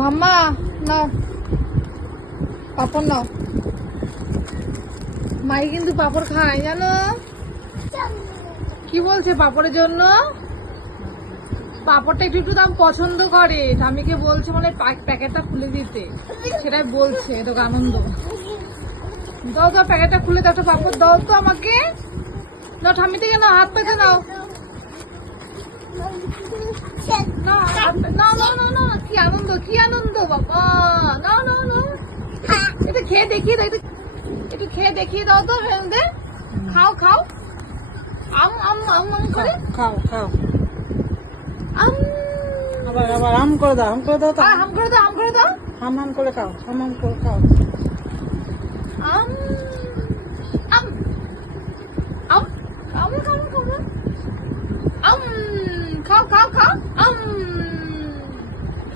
মাম্মা নাও পাপড় নাও। মাই কিন্তু পাপড় খায় জানো। কি বলছে পাপড়ের জন্য? পাপড়টা একটু একটু দাম পছন্দ করে, স্বামীকে বলছে মানে প্যাকেটটা খুলে দিতে, সেটাই বলছে। এটা আনন্দ। দাও দাও প্যাকেটটা খুলে দাও, একটা পাপড় দাও তো আমাকে। নাও ঠাম্মি থেকে নাও, হাত পেতে নাও। কি আনন্দ, কি আনন্দ বাবা। নাও নাও নাও, এটা খেয়ে দেখিয়ে দাও, একটু খেয়ে দেখিয়ে দাও তো। খাও খাও, আম আম আম আম করে খাও খাও। আম আবার আবার আম করে দাও, আম করে দাও তো। আম করে দাও, আম করে দাও। আম আম করে খাও, আম আম করে খাও। আম আম আম আম খাও খাও আম খাও খাও খাও আম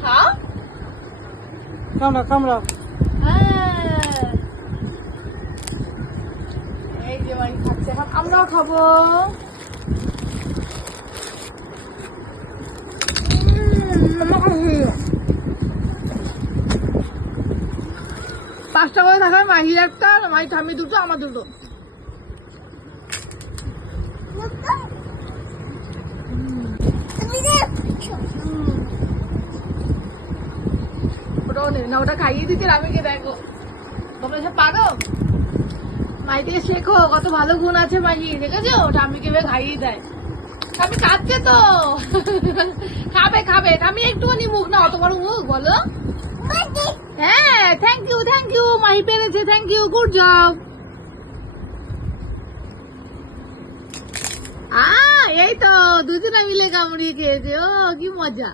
খাও। কামড়াও কামড়াও। হ্যাঁ, এই যে মাই খাচ্ছে, এখন আমরাও খাবো। পাঁচটা করে থাকবে, মাহির একটা, মাই ঠাম্মি দুটো, আমার দুটো। ওটাও নেই না, ওটা খাইয়ে দিচ্ছে রামিকে। দেখো তোমরা সব পারো, মাই থেকে শেখো, কত ভালো গুণ আছে মাহি, দেখেছো? ঠাম্মিকে এবার খাইয়ে দেয়। ঠাম্মি খাচ্ছে তো। খাবে খাবে। ঠাম্মি একটুখানি মুখ না, অত বড় মুখ বলো। হ্যাঁ, থ্যাংক ইউ মাহি পেরেছে, থ্যাংক ইউ, গুড জব। এই তো দুজনে মিলে কামড়িয়ে খেয়েছে। ও কি মজা।